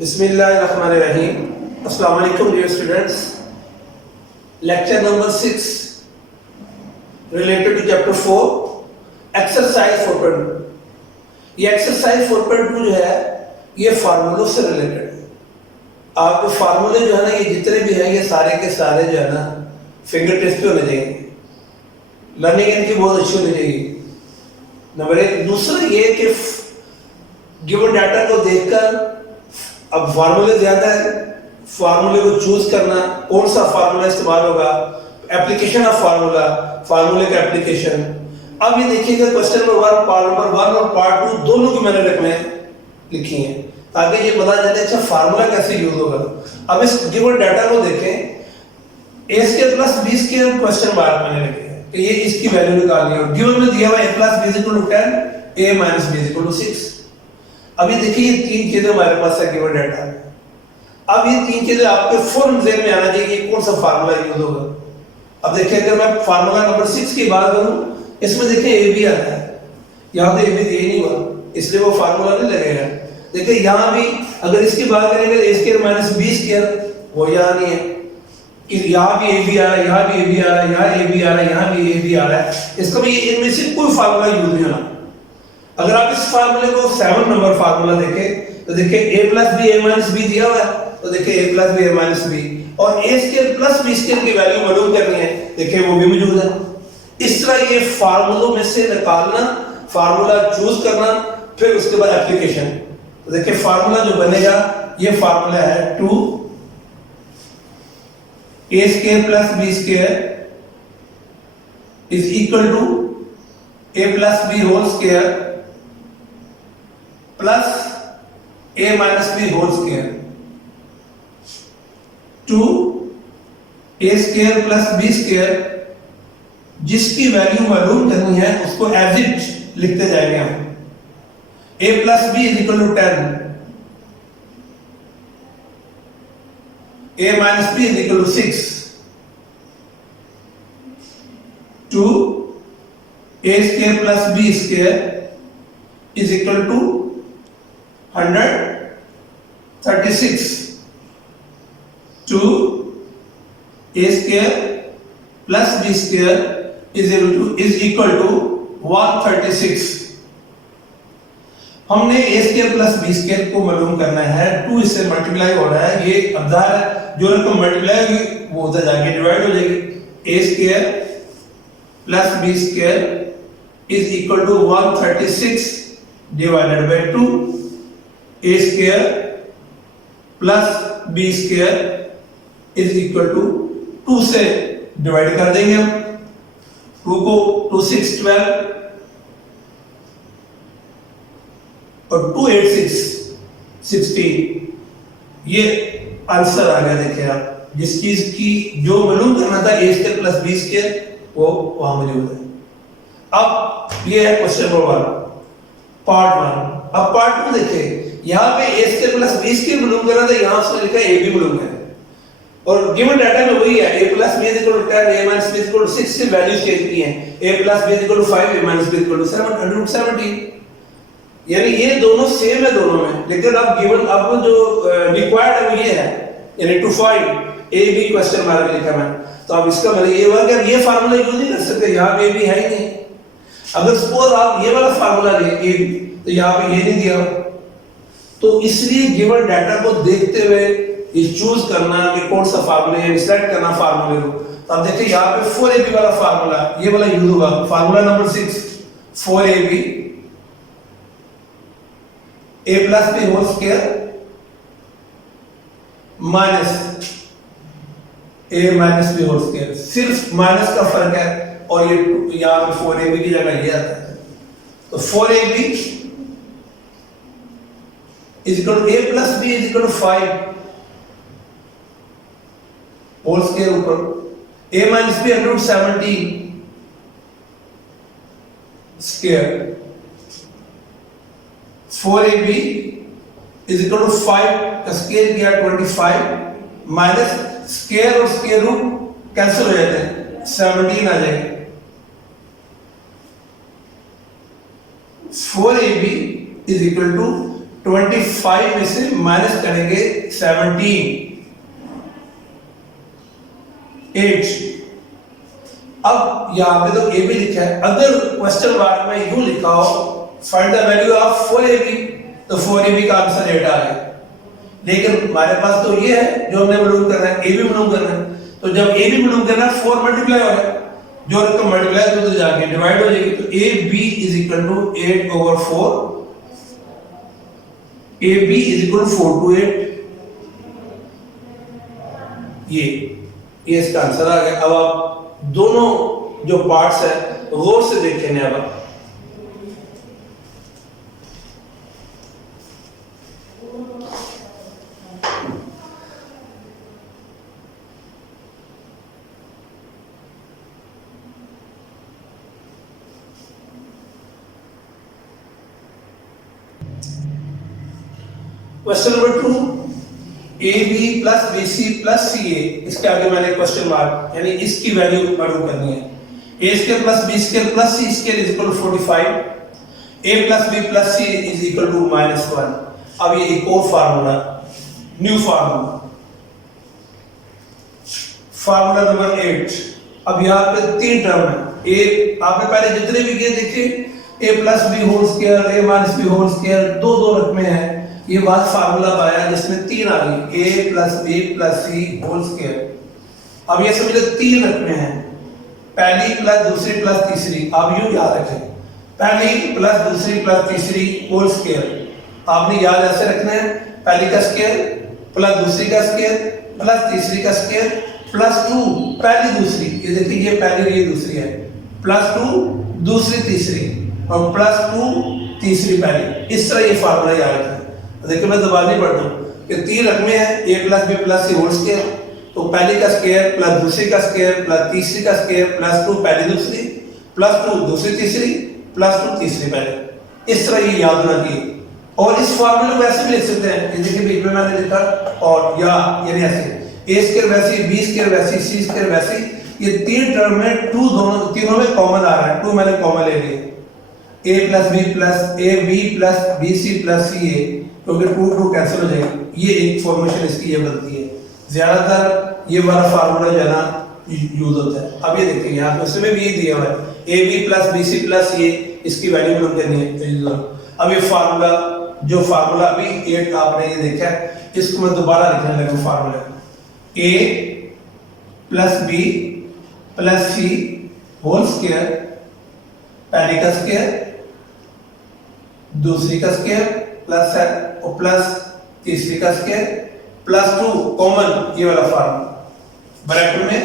बिस्मिल्लाहिर्रहमानिर्रहीम। अस्सलाम वालेकुम dear students. Lecture number 6 related to chapter 4 exercise 4.2। ये एक्सरसाइज 4.2 जो है ये फार्मूलों से रिलेटेड है। आपके फार्मूले जो है ना, ये जितने भी हैं ये सारे के सारे जो है ना फिंगर टिप्स पे होने चाहिए। लर्निंग इनकी बहुत अच्छी होनी चाहिए। नंबर एक। दूसरा ये कि गिवन डाटा को देखकर अब फार्मूले ज्यादा है, फार्मूले को चूज करना, कौन सा फार्मूला इस्तेमाल होगा, एप्लीकेशन ऑफ फार्मूला, फार्मूले का एप्लीकेशन। अब ये देखिएगा क्वेश्चन नंबर 1 पार्ट नंबर 1 और पार्ट 2 दोनों की मैंने रकमें लिखी हैं ताकि ये पता चले अच्छा फार्मूला कैसे यूज होगा। अब इस गिवन डाटा को देखें, a square plus b square question mark मैंने लिखे हैं कि ये इसकी वैल्यू निकालनी है। गिवन में दिया हुआ a plus b equal to 10, a minus b equal to 6। अभी देखिए ये तीन चीजें हमारे पास है गिवन डाटा में। अब ये तीन चीजें आपके फौरन ज़हन में आना चाहिए कि कौन सा फार्मूला यूज होगा। अब देखिए अगर मैं फार्मूला नंबर 6 की बात करूं, इसमें देखिए ए बी आता है, यहां तो ए बी दिया नहीं हुआ इसलिए वो फार्मूला नहीं लगेगा। देखिए यहां भी अगर इसकी बात करेंगे a square minus b square वो यहां नहीं है, यहाँ भी ए बी आ रहा है, यहाँ भी ए बी आ रहा है, यहाँ ए बी आ रहा है, यहाँ भी ए बी आ रहा है। इसका भी इनमें से कोई फार्मूला यूज नहीं होना। अगर आप इस फार्मूले को 7 नंबर फार्मूला देखें तो देखिए a plus B A minus B दिया हुआ है, तो देखिए a plus B A minus B और a square plus b square की वैल्यू मालूम करनी है, देखिए वो भी मौजूद है। इस तरह ये फार्मूलों में से निकालना, फार्मूला चूज करना, फिर उसके बाद एप्लीकेशन। तो देखिए फार्मूला जो बनेगा ये फार्मूला है 2 a square plus b square is equal to a plus b whole square plus a minus b whole square. 2 a square plus b square जिसकी वैल्यू मालूम करनी है उसको एज इट लिखते जाएंगे हम। a plus b is equal to 10, a minus b is equal to 6, 2 a square plus b square is equal to 136, 2 a square plus b square is equal to 136। हमने a square plus b square को मालूम करना है, 2 इससे multiply हो रहा है, ये अवधार है, जो रकम मल्टीप्लाई होगी वो उधर जाके डिवाइड हो जाएगी। a square plus b square is equal to 136 divided by 2, a square plus b square is equal to 2 से डिवाइड कर देंगे हम। 2 को 2 6 12 और 2 8 6 16। ये आंसर आ गया। देखिए आप जिस चीज की जो मालूम करना था a square plus b square वो वहां मौजूद है। अब ये है क्वेश्चन नंबर 1 पार्ट 1। अब पार्ट 2 देखिए, यहाँ पे a square plus b square मालूम करना था, यहाँ उसने लिखा a भी मालूम है और गिवन डाटा में वही है a plus b equal to 10, a minus b equal to 6 से वैल्यूज चेंज की हैं। a plus b equal to 5, a minus b equal to 717, यानी ये दोनों सेम है दोनों में। लेकिन अब गिवन अब जो रिक्वायर्ड है वो ये है, यानी to find a b question mark लिखा मैं। तो अब इसका मतलब ये हुआ कि अब ये फार्मूला यूज नहीं कर सकते, यहाँ पे a b है ही नहीं। अगर सपोज आप ये वाला फार्मूला लें a b तो यहाँ पे ये नहीं दिया, तो इसलिए गिवन डाटा को देखते हुए ये चूज करना कि कौन सा फार्मूला है, सिलेक्ट करना फार्मूले को। तो अब देखिए यहाँ पे 4ab वाला फार्मूला ये वाला यूज होगा। Formula number 6 4ab a plus b whole square minus a minus b whole square, सिर्फ माइनस का फर्क है और ये यहाँ पे 4ab की जगह ये आता है। तो 4ab is equal to a plus b is equal to 5 whole square ऊपर a minus b under root 17 square. 4ab is equal to 5 का स्क्वायर किया 25 माइनस स्क्वायर और स्क्वायर रूट कैंसिल हो जाते हैं, 17 आ जाएगा। 4ab is equal to 25 में से माइनस करेंगे 17, 8। अब यहां पे तो ए बी लिखा है, अगर क्वेश्चन मार्क में यूं लिखा हो find the value of 4ab, तो 4ab का आंसर 8 आ गया। लेकिन हमारे पास तो ये है जो हमने मालूम करना है, ए बी मालूम करना है। तो जब ए बी मालूम करना है 4 मल्टीप्लाई हो रहा है, जो रकम मल्टीप्लाई तो जाके डिवाइड हो जाएगी। तो A B is equal to 8/4, A B is equal to 4 to 8। ये इसका आंसर आ गया। अब आप दोनों जो पार्ट्स है गौर से देखें। अब question number 2, A B plus B C plus C A, इसके आगे मैंने क्वेश्चन मार्क यानी इसकी वैल्यू मालूम करनी है। A square plus B square plus C square is equal to 45, A plus B plus C is equal to -1। अब ये एक और फार्मूला, न्यू फार्मूला नंबर 8। अब यहाँ पे 3 टर्म है। ए आपने पहले जितने भी किए देखिए, ए प्लस बी होल स्क्वायर, ए माइनस बी होल स्क्वायर, दो रकमें हैं। ये बात फार्मूला पाया जिसमें 3 आ गई, a plus B plus C whole square. अब ये समझ लो 3 रकमें हैं, पहली प्लस दूसरी प्लस तीसरी। अब यूं याद रखें, पहली प्लस दूसरी प्लस तीसरी होल स्क्वायर। आपने याद ऐसे रखना है, पहली का स्क्वायर प्लस दूसरी का स्क्वायर प्लस तीसरी का स्क्वायर प्लस 2 पहली दूसरी। ये देखिए ये पहली ये दूसरी है, प्लस 2 दूसरी तीसरी और प्लस 2 तीसरी पहली। इस तरह ये फार्मूला याद रखना। देखिए मैं दोबारा नहीं पढ़ता हूं कि 3 रकमें हैं, a plus B plus C whole square. तो पहली का स्क्वायर प्लस दूसरी का स्क्वायर प्लस तीसरी का स्क्वायर प्लस 2 पहली दूसरी प्लस 2 दूसरी तीसरी प्लस 2 तीसरी पहले। इस तरह ये याद होना चाहिए। और इस फार्मूले को ऐसे भी लिख सकते हैं, ये देखिए बीच में मैंने लिखा और या यानी ऐसे a स्क्वायर वैसी, b स्क्वायर वैसी, c स्क्वायर वैसी। ये 3 टर्म में 2 दोनों तीनों में कॉमन आ रहा है, 2 मैंने कॉमन ले लिया। a plus b plus a b plus b c plus c a, क्योंकि 2 कैंसिल हो जाएगी। ये एक फॉर्मेशन इसकी ये बनती है। ज्यादातर ये वाला फार्मूला जो है ना यूज होता है। अब ये देखिए यहाँ पे उसमें भी ये दिया हुआ है, A B plus B C plus ये, इसकी वैल्यू मालूम करनी है। अब ये फार्मूला जो फार्मूला अभी 8 आपने ये देखा है, इसको मैं दोबारा लिखने लगा। फार्मूला ए plus B plus C whole square, पहली का स्क्वायर दूसरी का स्क्वायर प्लस है और प्लस तीसरी का स्क्वायर प्लस 2 कॉमन, ये वाला फार्मूला। ब्रैकेट में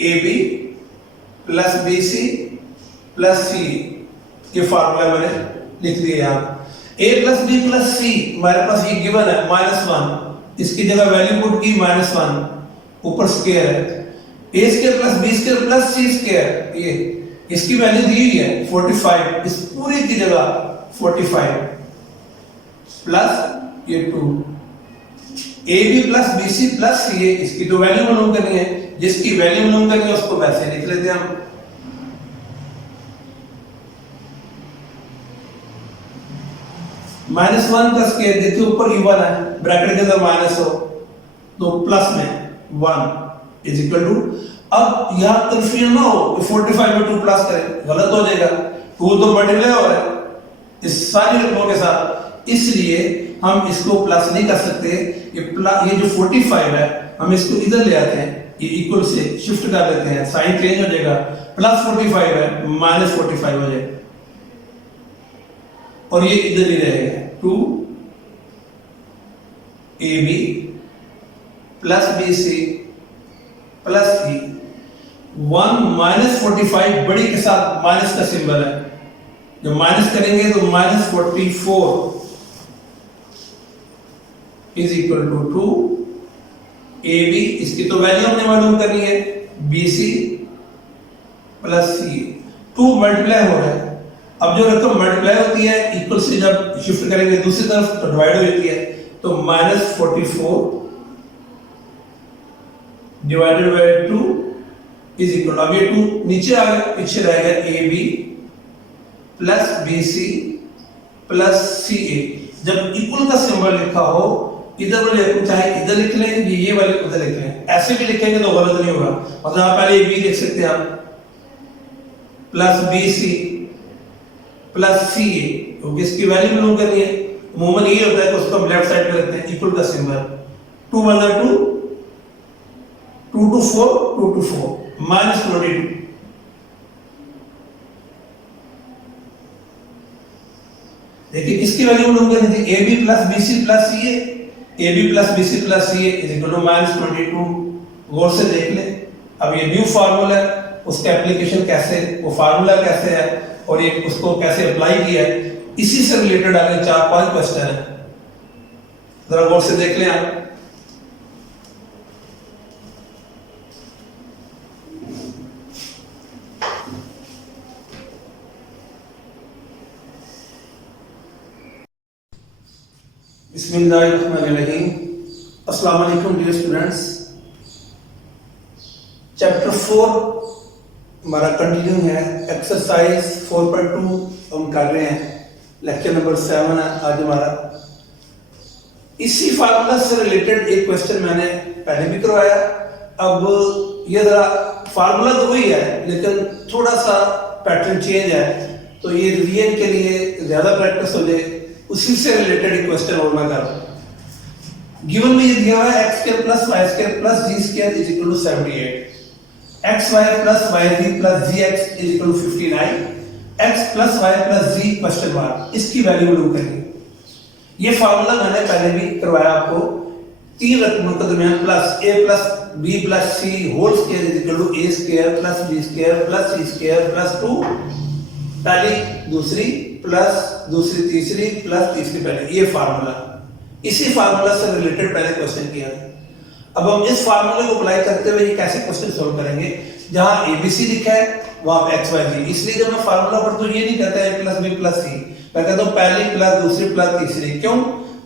A B plus B C plus C, ये फार्मूला मैंने लिख दिया यहाँ। A plus B plus C हमारे पास ये गिवन है -1, इसकी जगह वैल्यू पुट की -1, ऊपर स्क्वायर है। A square plus B square plus C square, ये इसकी वैल्यू दी हुई है 45, इस पूरी की जगह 45 प्लस ये 2। A B plus B C plus C A, इसकी तो वैल्यू मालूम करनी है, जिसकी वैल्यू मालूम करनी है उसको वैसे लिख लेते हैं हम। -1 का स्क्वायर देखिए ऊपर की 1 है, ब्रैकेट के अंदर माइनस हो तो प्लस में 1 इज इक्वल टू। अब यहां कंफ्यूजन ना हो कि 45 में 2 प्लस करें, गलत हो जाएगा। 2 तो मल्टीप्लाई हो रहा है इस सारी रकमों के साथ, इसलिए हम इसको प्लस नहीं कर सकते। ये जो 45 है हम इसको इधर ले आते हैं, ये इक्वल से शिफ्ट कर लेते हैं, साइन चेंज हो जाएगा, प्लस 45 है -45 हो जाएगा और ये इधर ही रहेगा 2 ab plus bc plus c। 1 -45 बड़ी के साथ माइनस का सिंबल है, जब माइनस करेंगे तो -44 इज इक्वल टू 2 ab, इसकी तो वैल्यू हमने मालूम करनी है, bc प्लस c। 2 मल्टीप्लाई हो रहा है। अब जो रकम मल्टीप्लाई होती है इक्वल से जब शिफ्ट करेंगे दूसरी तरफ तो डिवाइड हो जाती है, तो -44 डिवाइडेड बाय 2 इज इक्वल। अब ये 2 नीचे आ गया, पीछे रहेगा ab plus bc plus ca। जब इक्वल का सिंबल लिखा हो, इधर वाले को चाहे इधर लिख लें, ये वाले उधर लिख लें, ऐसे भी लिखेंगे तो गलत नहीं होगा। मतलब आप पहले बी लिख सकते हैं आप plus B C plus C ए, क्योंकि इसकी वैल्यू मालूम करनी है। अमूमन ये होता है कि उसको हम लेफ्ट साइड पे रखते हैं इक्वल का सिंबल, 2 1 2 2 2 4 2 2 4 -22। देखिए इसकी वैल्यू मालूम करनी थी, A B plus B C plus C A B plus B C plus C A is equal to -22। गौर से देख ले, अब ये न्यू फार्मूला है, उसका एप्लीकेशन कैसे, वो फार्मूला कैसे है और ये उसको कैसे अप्लाई किया है, इसी से रिलेटेड आगे 4-5 क्वेश्चन है, जरा गौर से देख लें आप। बिस्मिल्लाहिर्रहमानिर्रहीम। अस्सलाम वालेकुम डियर स्टूडेंट्स। चैप्टर 4 हमारा कंटिन्यू है, एक्सरसाइज 4.2 हम कर रहे हैं, लेक्चर नंबर 7 है आज हमारा। इसी फार्मूला से रिलेटेड एक क्वेश्चन मैंने पहले भी करवाया। अब ये जरा फार्मूला तो वही है लेकिन थोड़ा सा पैटर्न चेंज है, तो ये रिवीजन के लिए ज्यादा प्रैक्टिस हो जाए, उसी से रिलेटेड एक क्वेश्चन और मैं कर रहा हूं। गिवन में ये दिया हुआ है x² + y² + z² is equal to 78, xy + yz + zx is equal to 59, x + y + z question mark, इसकी वैल्यू मालूम करनी। ये फार्मूला मैंने पहले भी करवाया आपको, 3 रकमों के दरमियान plus a + b + c whole square is equal to a² + b² + c² + 2, पहली दूसरी प्लस दूसरी तीसरी प्लस तीसरी पहले, ये फार्मूला। इसी फार्मूला से रिलेटेड पहले क्वेश्चन किया। अब हम इस फार्मूले को अप्लाई करते हुए ये कैसे क्वेश्चन सॉल्व करेंगे, जहां एबीसी लिखा है वहां पे एक्स वाई जी। इसलिए जब मैं फार्मूला पढ़ता हूं ये नहीं कहता है प्लस बी प्लस सी, मैं कहता हूं पहली प्लस दूसरी प्लस तीसरी। क्यों?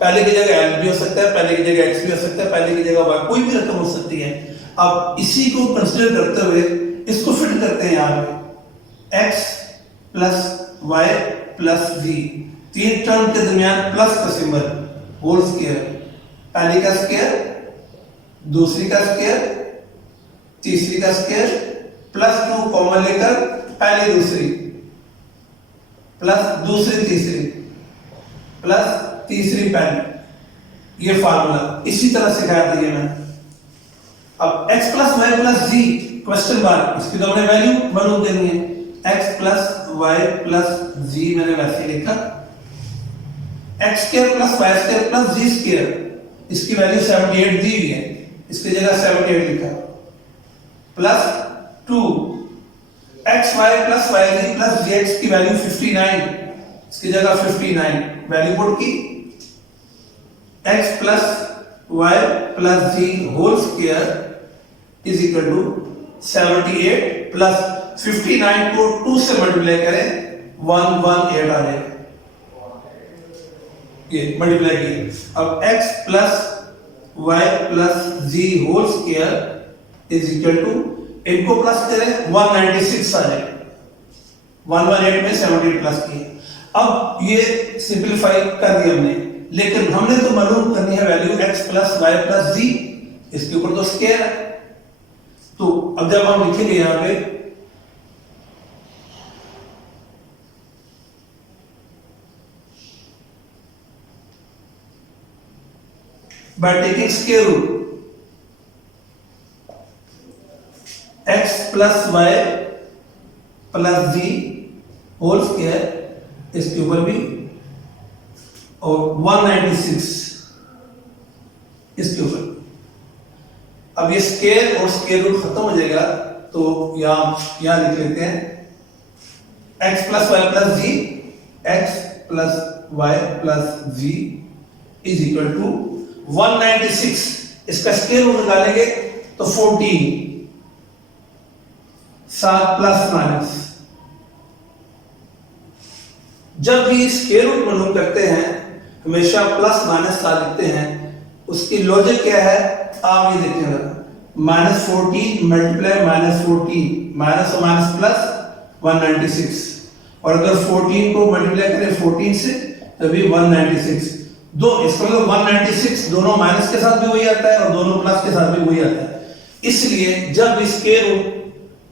पहले की जगह एल भी हो सकता है, पहले की जगह एक्स भी हो सकता है, पहले की जगह वाई, कोई भी रकम हो सकती है। अब इसी को कंसीडर करते हुए इसको फिट करते हैं यहां पे, x plus y plus z, 3 term के दरमियान प्लस का सिंबल, होल स्क्वायर, पहली का स्क्वायर दूसरी का स्क्वायर तीसरी का स्क्वायर प्लस 2 कॉमन लेकर पहली दूसरी प्लस दूसरी तीसरी प्लस तीसरी पहली, ये फार्मूला इसी तरह सिखाया था ये मैंने। अब x + y + z question mark, इसकी तो हमने वैल्यू मालूम करनी है, x + y + z मैंने वैसे लिखा, x² + y² + z², इसकी वैल्यू 78 दी हुई है, इसकी जगह 78 लिखा, प्लस 2 xy + yz + zx की वैल्यू 59, इसकी जगह 59 वैल्यू पुट की, x + y + z whole square is equal to 78 plus 59 को 2 से मल्टीप्लाई करें 118 आ जाएगा, ये मल्टीप्लाई किए। अब x + y + z whole square is equal to, इनको प्लस करें 196 आ जाएगा, 118 में 78 प्लस किए। अब ये सिंपलीफाई कर दिया हमने, लेकिन हमने तो मालूम करनी है वैल्यू x + y + z, इसके ऊपर तो स्क्वायर है। तो अब जब हम लिखेंगे यहां पे by taking square root, x + y + z whole square, इसके ऊपर भी, और 196 इसके ऊपर। अब ये स्क्वायर और स्क्वायर रूट खत्म हो जाएगा, तो यहां लिख लेते हैं x + y + z, x + y + z is equal to 196, इसका स्क्वायर रूट निकालेंगे तो 14, 7 प्लस माइनस। जब भी स्क्वायर रूट मालूम करते हैं हमेशा प्लस माइनस का लिखते हैं, उसकी लॉजिक क्या है आप ये देखें, -14 मल्टीप्लाई -14, माइनस और माइनस प्लस 196, और अगर 14 को मल्टीप्लाई करें 14 से तभी 196, दो, इसका मतलब 196 दोनों माइनस के साथ भी वही आता है और दोनों प्लस के साथ भी वही आता है। इसलिए जब स्क्वायर रूट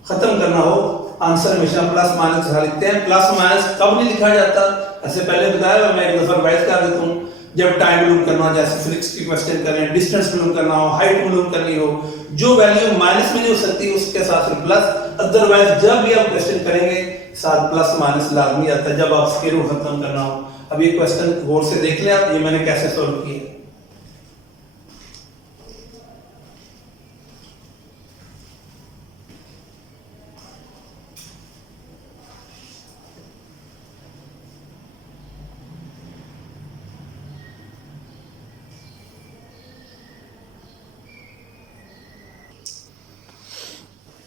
खत्म करना हो, आंसर हमेशा प्लस माइनस के साथ लिखते हैं। प्लस माइनस कब नहीं लिखा जाता, ऐसे पहले बताया, मैं एक दफा रिवाइज कर देता हूँ। जब टाइम मालूम करना हो, जैसे फिजिक्स की क्वेश्चन करें, डिस्टेंस मालूम करना हो, हाइट मालूम करनी हो, जो वैल्यू माइनस में नहीं हो सकती उसके साथ प्लस। अदरवाइज जब भी आप क्वेश्चन करेंगे साथ प्लस माइनस लाजमी आता है जब आप स्क्वायर रूट खत्म करना हो। अब ये क्वेश्चन गौर से देख लें आप, ये मैंने कैसे सॉल्व किया।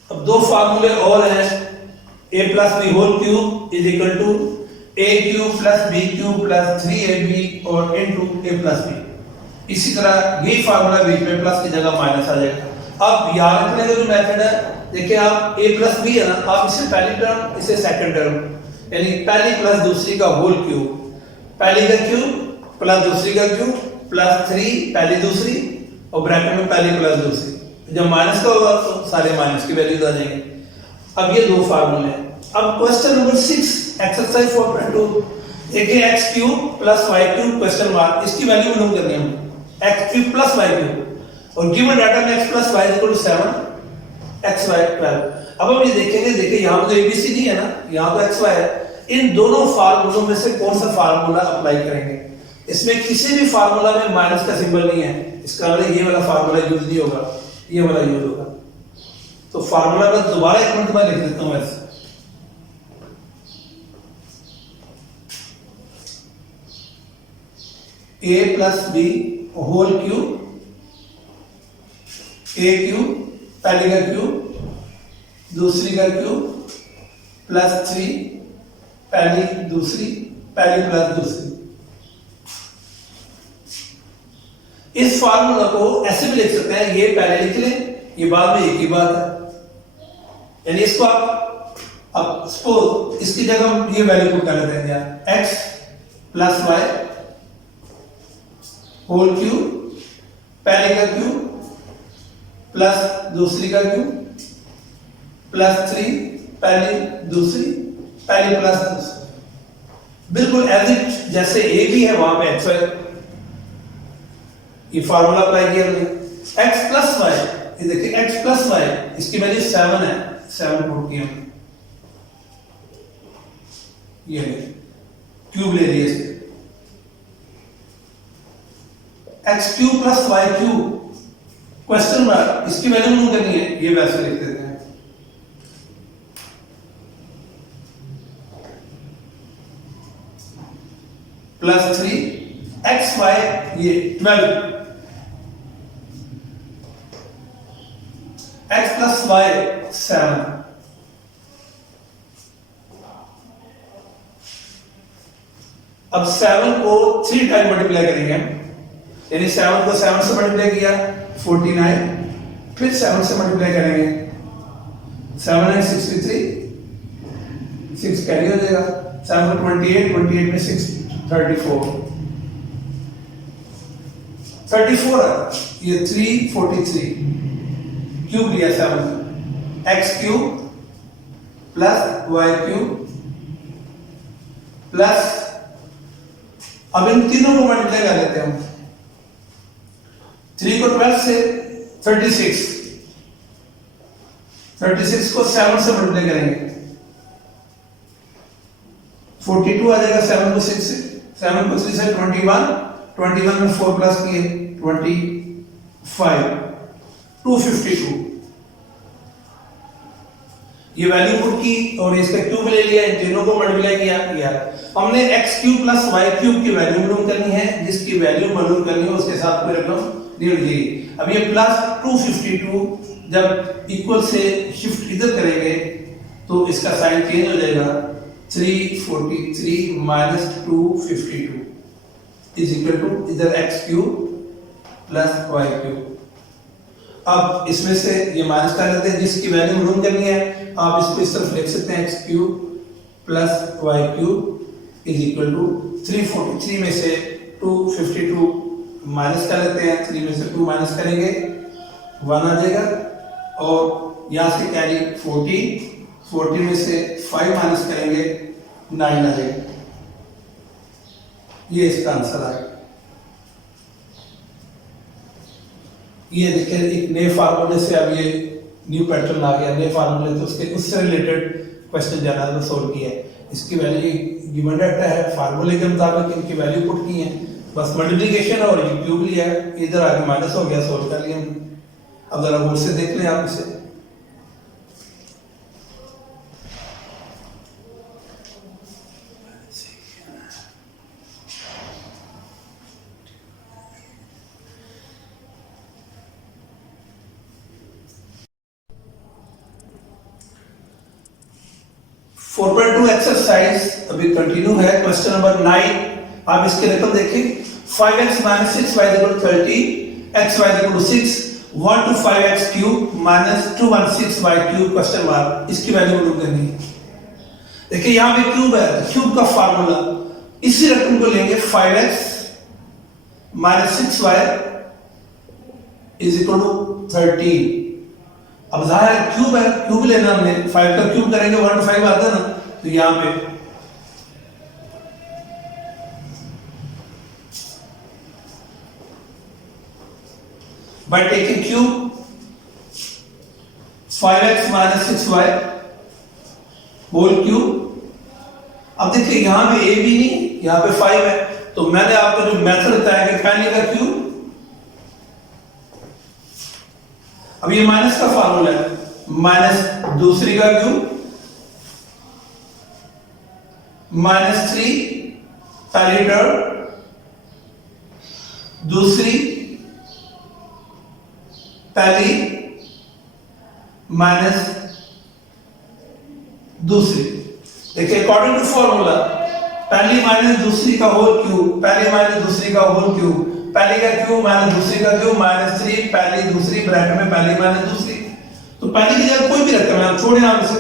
अब दो फार्मूले और हैं, a plus B whole cube is equal to a cube plus b cube plus 3ab और इनटू a प्लस b। इसी तरह यही फार्मूला बीच में प्लस की जगह माइनस आ जाएगा। अब याद रखने का जो मेथड है, देखिए आप a प्लस बी है ना, आप इसे पहली टर्म इसे सेकंड टर्म, यानी पहली प्लस दूसरी का होल क्यूब, पहली का क्यूब प्लस दूसरी का क्यूब प्लस 3 पहली दूसरी और ब्रैकेट में पहली प्लस दूसरी। जब माइनस का होगा तो सारे माइनस की वैल्यूज आ जाएंगे। अब ये दो फार्मूले हैं। अब क्वेश्चन नंबर 6 एक्सरसाइज 4.2 एक है x cube plus y cube question mark, इसकी वैल्यू मालूम करनी है हमें, x cube plus y cube और गिवन डाटा में x plus y equal to 7 x y 12। अब हम ये देखेंगे, देखिए यहाँ तो abcd है ना, यहाँ तो x y है, इन दोनों फार्मूलों में से कौन सा फार्मूला अप्लाई करेंगे। इसमें किसी भी फार्मूला में माइनस का सिंबल नहीं है, इसका मतलब ये वाला फार्मूला यूज नहीं होगा, ये वाला यूज होगा। तो फार्मूला का दोबारा एक मिनट में लिख देता हूं ऐसे, a plus B whole cube, a cube पहले का क्यूब दूसरी का क्यूब प्लस 3 पहली दूसरी पहली प्लस दूसरी। इस फार्मूला को ऐसे भी लिख सकते हैं, ये पहले लिख लें, ये बाद में एक ही बात है, यानी इसको आप अब सपोज इसकी जगह हम ये वैल्यू पुट कर लेते हैं क्या, x plus Y whole cube पहले का क्यूब प्लस दूसरी का क्यूब प्लस 3 पहली दूसरी पहली प्लस दूसरी। बिल्कुल एज इट जैसे ए भी है वहां पे एक्स वाई, ये फार्मूला अप्लाई किया हमने। x प्लस वाई, ये देखिए x प्लस वाई, इसकी वैल्यू 7 है, 7 पुट किया, ये क्यूब ले लिया इसके, x cube plus Y cube question mark, इसकी वैल्यू नहीं करनी है, ये वैसे लिख देते हैं प्लस 3 x वाई ये 12 x प्लस वाई 7। अब 7 को 3 टाइम मल्टीप्लाई करेंगे, यानी 7 को 7 से मल्टीप्लाई किया 49, फिर 7 से मल्टीप्लाई करेंगे 7 है 63, 6 कैरी हो जाएगा, 7 को 28, 28 में 6 34 है, ये 343 क्यूब लिया 7 x cube plus y cube plus, अब इन तीनों को मल्टीप्लाई कर लेते हैं हम, 3 को 12 से 36, 36 को 7 से मल्टीप्लाई करेंगे 42 आ जाएगा, 7 को 6 से, 7 को 3 से 21, 21 में 4 प्लस किए 25, 252 ये वैल्यू पुट की और इसका क्यूब ले लिया, इन तीनों को मल्टीप्लाई किया। हमने x cube plus y cube की वैल्यू मालूम करनी है, जिसकी वैल्यू मालूम करनी है उसके साथ कोई रकम नहीं होगी। अब ये प्लस 252 जब इक्वल से शिफ्ट इधर करेंगे तो इसका साइन चेंज हो जाएगा, 343 माइनस 252 इज इक्वल टू इधर x cube plus y cube. अब इसमें से ये माइनस कर लेते हैं, जिसकी वैल्यू मालूम करनी है आप इसको इस तरफ लिख सकते हैं, x cube plus y cube is equal to 343 में से 252 माइनस कर लेते हैं, 3 में से 2 माइनस करेंगे 1 आ जाएगा, और यहाँ से कैरी 40 में से 5 माइनस करेंगे 9 आ जाएगा। ये इसका आंसर आएगा। ये देखिए एक नए फार्मूले से अब ये न्यू पैटर्न आ गया, नए फार्मूले तो उससे रिलेटेड क्वेश्चन जाना तो सोल्व किया है। इसकी वैल्यू गिवन डाटा है, फार्मूले के मुताबिक इनकी वैल्यू पुट की है, बस मल्टीप्लिकेशन और ये क्यूब लिया है, इधर आके माइनस हो गया, सोल्व कर लिया हमने। अब जरा बोर्ड से देख लें आप इसे। फोर पॉइंट टू एक्सरसाइज अभी कंटिन्यू है। क्वेश्चन नंबर 9, आप इसके रकम देखिए। 5x minus 6y is equal to 30, xy is equal to 6, 1 to 5x cube minus 216y cube question mark. इसकी वैल्यू मालूम करनी है। देखिए यहाँ पे क्यूब है, तो क्यूब का फार्मूला इसी रकम को लेंगे 5x minus 6y is equal to 30। अब जाहिर क्यूब है, क्यूब लेना हमने, 5 का क्यूब करेंगे 1 to 5 आता है ना, तो यहाँ पे by taking cube 5x minus 6y whole cube। अब देखिए यहां पे a भी नहीं, यहां पे 5 है, तो मैंने आपको जो मेथड बताया कि पहले का क्यूब, अब ये माइनस का फार्मूला है, माइनस दूसरी का क्यूब -3 पहली टर्म, दूसरी पहली माइनस दूसरी। देखिए अकॉर्डिंग टू फॉर्मूला पहली माइनस दूसरी का होल क्यूब, पहली माइनस दूसरी का होल क्यूब, पहली का क्यूब माइनस दूसरी का क्यूब, -3 पहली दूसरी ब्रैकेट में पहली माइनस दूसरी। तो पहली की जगह कोई भी रखते हैं, छोड़े आप इसे।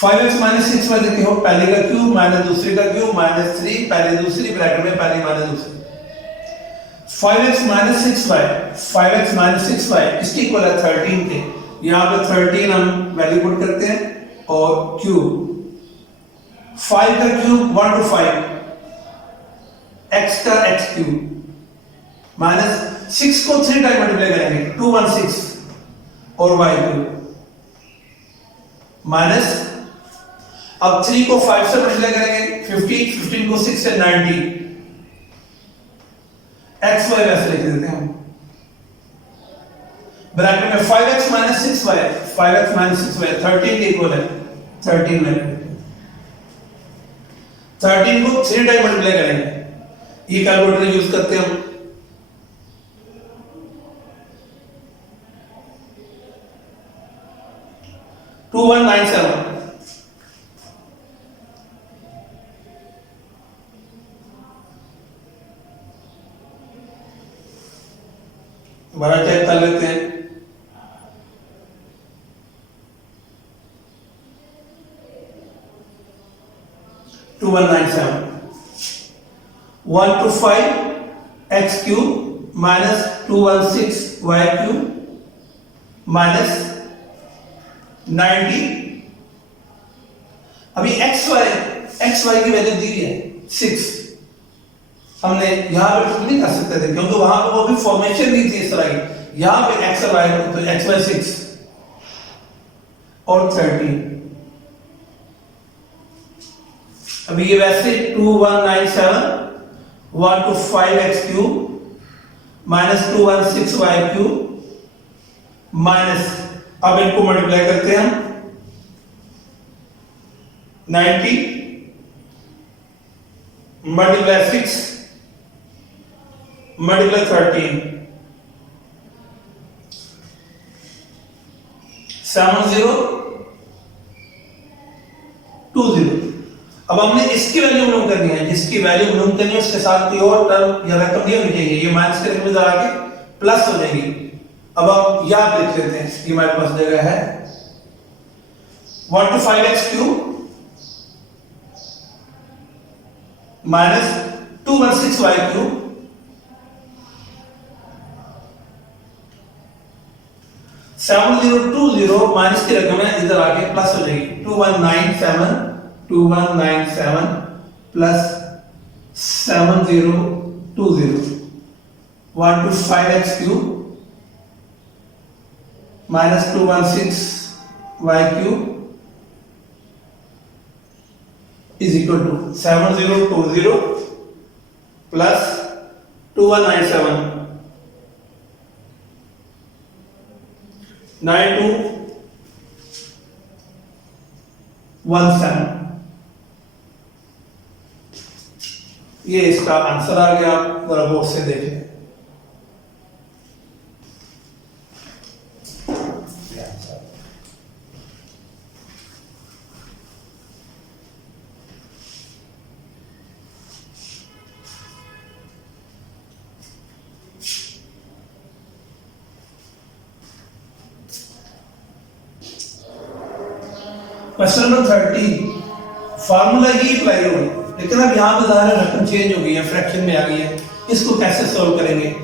5x minus 6y देखिए हो, पहली का क्यूब माइनस दूसरी का क्यूब -3 पहली दूसरी ब्रैकेट में पहली माइनस दूसरी। 5x minus 6y, 5x minus 6y इसकी इक्वल है 13 के। यहाँ पे 13 हम वैल्यू पुट करते हैं, और क्यूब 5 का क्यूब 1 to 5, x का x क्यूब माइनस 6 को 3 टाइम मल्टीप्लाई करेंगे 216, और y क्यूब माइनस, अब 3 को 5 से मल्टीप्लाई करेंगे 50, 15 को 6 से 90, x y वैसे लिख देते हैं हम ब्रैकेट में 5x minus 6y, 5x minus 6y 13 के इक्वल है, 13 में 13 को 3 टाइम मल्टीप्लाई करेंगे, ये कैलकुलेटर यूज करते हैं हम। टू 2197 बड़ा चेक कर लेते हैं। To 1 to 5 x cube minus 216 y cube minus 90। अभी xy की वैल्यू दी है 6, हमने यहां पे पुट नहीं कर सकते थे क्योंकि वहां पे वो भी फॉर्मेशन नहीं थी इस तरह की। यहां पे x और y तो x by 6 और 13। अभी ये वैसे 2197 1 to 5x cube minus 216y cube minus, अब इनको मल्टीप्लाई करते हैं हम 90 मल्टीप्लाई 6 मल्टीप्लाई 13 7020। अब हमने इसकी वैल्यू मालूम करनी है, जिसकी वैल्यू मालूम करनी है उसके साथ कोई और टर्म या रकम नहीं होनी चाहिए, ये माइनस करके इधर आके प्लस हो जाएगी। अब हम याद लिख लेते हैं, ये हमारे पास जगह है 1 to 5x cube minus 216y cube 7020 minus की रकम है, इधर आके प्लस हो जाएगी। 2197 plus 7020 125x cube minus 216y cube is equal to 7020 plus 2197 9217। ये इसका आंसर आ गया, आप जरा बोर्ड से देख लें। क्वेश्चन नंबर 30, फार्मूला ही अप्लाई होगा, लेकिन अब यहाँ पे ज़ाहिर रकम चेंज हो गई है, फ्रैक्शन में आ गई है। इसको कैसे सॉल्व करेंगे?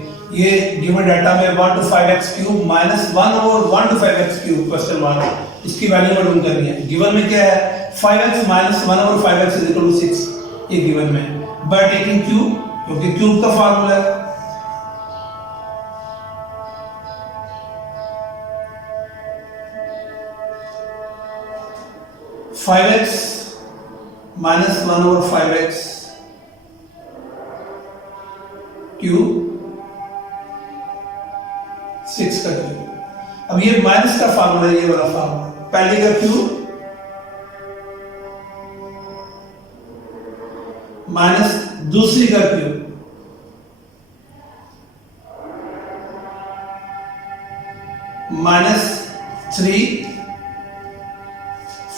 ये गिवन डाटा में 1 to 5x cube minus 1 over 1 to 5x cube question 1, इसकी वैल्यू मालूम करनी है। गिवन में क्या है? 5x minus 1 over 5x is equal to 6, ये गिवन में। बाय टेकिंग क्यूब, क्योंकि क्यूब का फार्मूला है। Five X minus 1 over 5x cube 6 का क्यूब। अब ये माइनस का फार्मूला, ये वाला फार्मूला, पहले का क्यूब माइनस दूसरी का क्यूब माइनस 3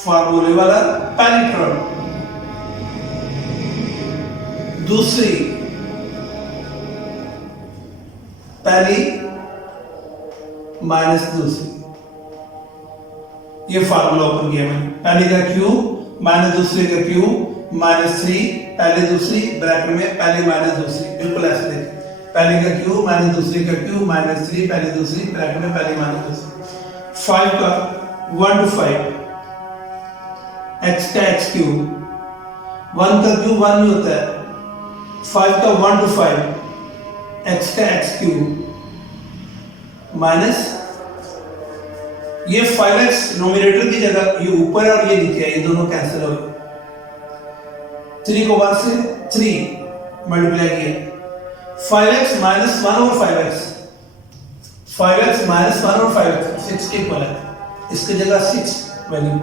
फार्मूले वाला पहली टर्म, दूसरी पहली माइनस दूसरी, ये फार्मूला ओपन किया मैंने। पहली का क्यूब माइनस दूसरे का क्यूब माइनस 3 पहले दूसरी ब्रैकेट में पहली माइनस दूसरी, बिल्कुल ऐसे देखिए। पहले का क्यूब माइनस दूसरे का क्यूब माइनस 3 पहले दूसरी ब्रैकेट में पहली माइनस दूसरी। 5 का 1 to 5 x का x क्यूब, 1 का क्यूब 1 ही होता है। 5 का 1 to 5 x का x क्यूब माइनस ये 5x नोमिनेटर की जगह ये ऊपर और ये नीचे है, ये दोनों कैंसिल हो गए। 3 को 1 से 3 मल्टीप्लाई किया। 5x minus 1 over 5x, 5x minus 1 over 5x 6 के इक्वल है, इसकी जगह 6 वैल्यू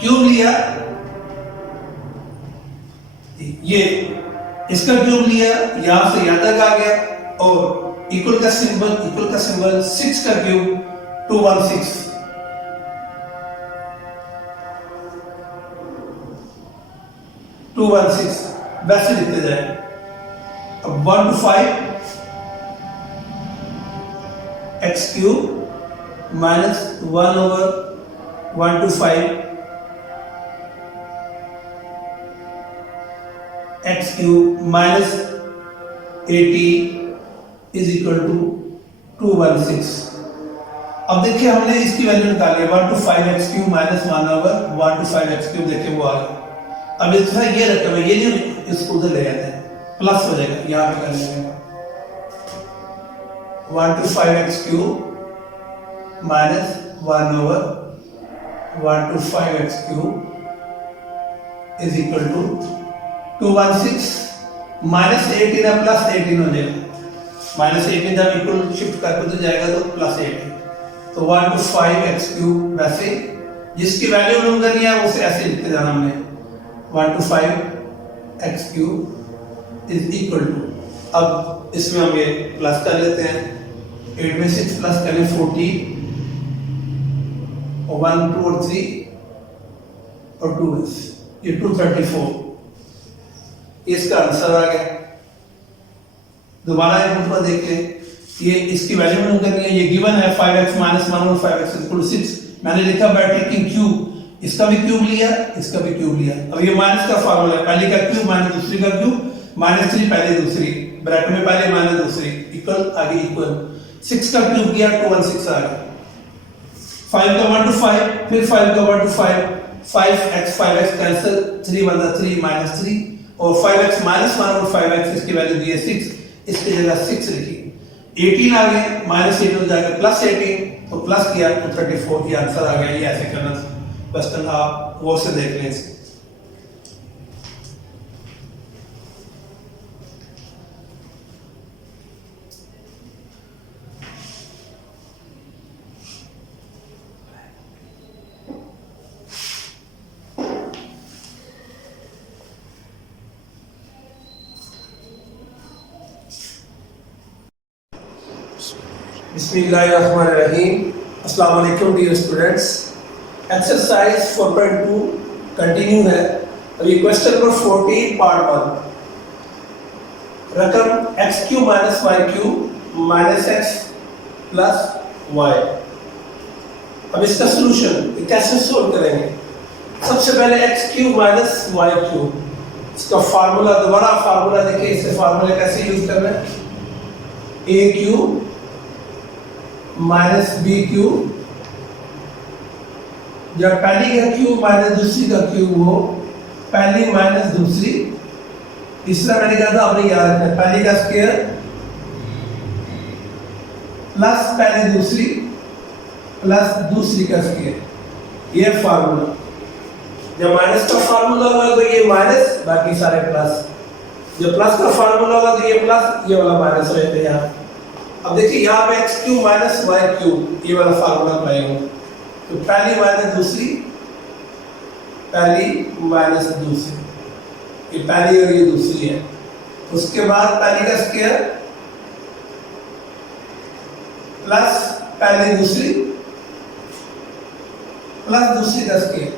क्यूब लिया, ये इसका क्यूब लिया, यहां से यहां तक आ गया, और इक्वल का सिंबल 6 का क्यूब 216, 216 वैसे लिखते जाए। अब 1 to 5 x cube minus 1 over 1 to 5 x cube minus 80 is equal to 216। अब देखिए हमने इसकी वैल्यू निकाली 1 to 5x cube minus 1 over 1 to 5x cube, देखिए वो आ गया। अब इस तरह ये रकम है, ये नहीं इसको उधर ले जाते हैं, प्लस हो जाएगा, यहाँ पे कर लेंगे 1 to 5x cube minus 1 over 1 to 5x cube is equal to 216 minus 18 है प्लस 18 हो जाएगा। माइनस 18 जब इक्वल शिफ्ट करके तो जाएगा तो प्लस 18, तो 1 to 5x क्यूब वैसे जिसकी वैल्यू मालूम करनी है उसे ऐसे लिखते जाना हमने। 1 to 5x cube is equal to, अब इसमें हम ये प्लस कर लेते हैं, 8 में 6 प्लस करें 40 और 1 2 और 3 और 2 ये 234, इसका आंसर आ गया। दोबारा एक मतलब देख लें, ये इसकी वैल्यू मालूम करनी है, ये गिवन है 5x माइनस 1 और 5x इक्वल टू 6, मैंने लिखा बाय टेकिंग क्यूब, इसका भी क्यूब लिया, इसका भी क्यूब लिया। अब ये माइनस का फार्मूला है, पहले का क्यूब माइनस दूसरी का क्यूब माइनस 3 पहले दूसरी ब्रैकेट में पहले माइनस दूसरी इक्वल आगे इक्वल 6 का क्यूब किया 216 आ गया 5 का 1 to 5 फिर 5 का 1 to 5 5x 5x cancel 3 1 3 minus 3 और 5x minus 1 और 5x इसकी वैल्यू दी है 6 इसकी जगह 6 लिखी 18 आ गया माइनस 18 जाकर प्लस 18 तो प्लस किया तो 34 की आंसर आ गया। ये ऐसे करना क्वेश्चन आप वो से देख लें इसे। Bismillahirrahmanirrahim. Assalamu alaikum dear students. Exercise 4.2 continue है। अभी क्वेश्चन नंबर 14 पार्ट 1 रकम X cube minus Y cube minus X plus Y. अब इसका सोल्यूशन कैसे सोल्व करेंगे? सबसे पहले X cube minus Y cube इसका फार्मूला दोबारा फार्मूला देखिए। इससे फार्मूला कैसे यूज करना है? A cube minus B cube जब पहली का क्यूब माइनस दूसरी का क्यूब हो पहली माइनस दूसरी तीसरा मैंने कहा था आपने याद रखना पहली का स्क्वायर प्लस पहली दूसरी प्लस दूसरी का स्क्वायर। ये फार्मूला जब माइनस का फार्मूला होगा तो ये माइनस बाकी सारे प्लस, जब प्लस का फार्मूला होगा तो ये प्लस ये वाला माइनस हो जाता है यहाँ। अब देखिए यहाँ पे X cube minus Y cube ये वाला फार्मूला पाएंगे तो पहली माइनस दूसरी पहली माइनस दूसरी ये पहली और ये दूसरी है। उसके बाद पहली का स्क्वायर प्लस पहली दूसरी प्लस दूसरी का स्क्वायर।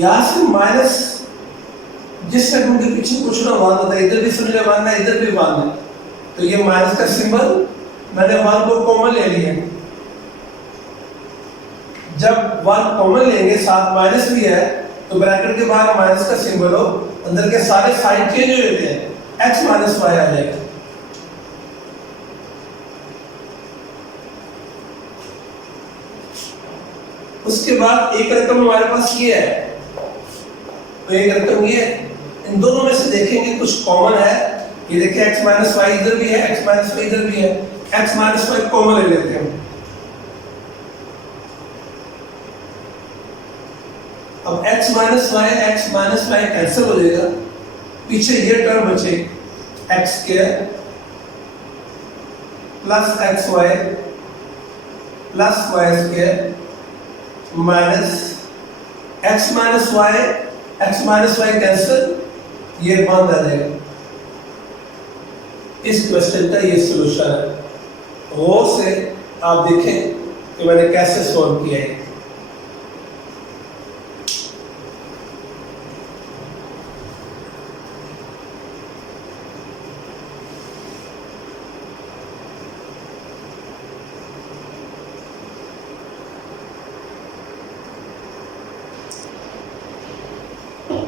यहां से माइनस जिस सेगमेंट के पीछे कुछ ना मान होता है इधर भी सुन ले मानना इधर भी मानना तो ये माइनस का सिंबल मैंने 1 को कॉमन ले लिया। जब 1 कॉमन लेंगे साथ माइनस भी है तो ब्रैकेट के बाहर माइनस का सिंबल हो अंदर के सारे साइन चेंज हो जाते हैं x माइनस वाई आ जाएगा। उसके बाद एक रकम हमारे पास ये है तो एक रकम ये है। इन दोनों में से देखेंगे कुछ कॉमन है। ये देखिए x माइनस वाई इधर भी है x माइनस वाई इधर भी है x माइनस वाई कॉमन ले लेते हैं। अब x माइनस वाई कैंसिल हो जाएगा पीछे ये टर्म बचे x square plus X Y plus Y square minus x minus Y cancel ये बंद आ जाएगा। इस क्वेश्चन का ये सॉल्यूशन है। वो से आप देखें कि मैंने कैसे सॉल्व किया है।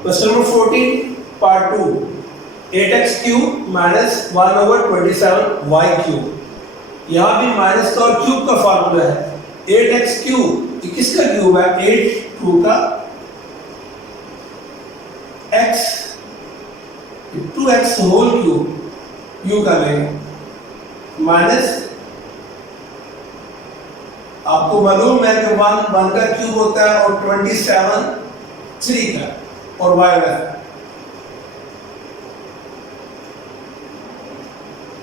Question number 14 part 2 8x cube minus 1/27 y cube. यहां भी माइनस का और क्यूब का फार्मूला है। 8x क्यूब ये किसका क्यूब है? 8 2 का x 2x whole cube u का लेंगे माइनस आपको मालूम है कि 1 का क्यूब होता है और 27 3 का और y है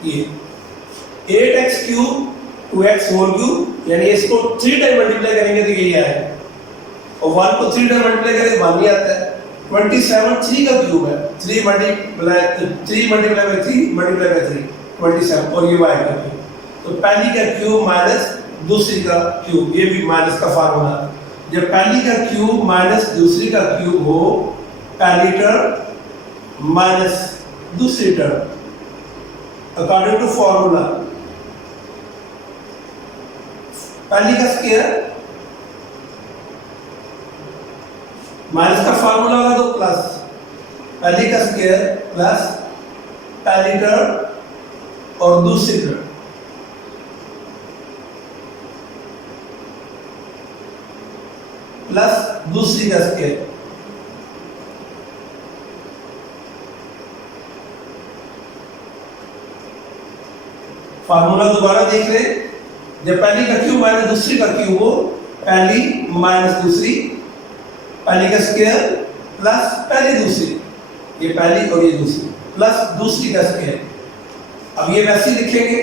ये 8x cube 2x whole cube यानी इसको 3 टाइम मल्टीप्लाई करेंगे तो यही आएगा और 1 को 3 टाइम मल्टीप्लाई करेंगे 1 ही आता है। 27 3 का क्यूब है 3 मल्टीप्लाई बाय 3 मल्टीप्लाई बाय 3 27 और ये y का क्यूब तो पहली का क्यूब माइनस दूसरी का क्यूब ये भी माइनस का फार्मूला। जब पहली का क्यूब माइनस दूसरी का क्यूब हो पहली टर्म माइनस दूसरी टर्म अकॉर्डिंग टू फॉर्मूला पहली का स्क्वायर माइनस का फार्मूला होगा तो प्लस पहली का स्क्वायर प्लस पहली टर्म और दूसरी टर्म प्लस दूसरी का स्क्वायर। फार्मूला दोबारा देख ले, जब पहली का क्यूब माइनस दूसरी का क्यूब हो, पहली माइनस दूसरी, पहली का स्क्वायर प्लस पहली दूसरी, ये पहली और ये दूसरी प्लस दूसरी का स्क्वायर। अब ये वैसे ही लिखेंगे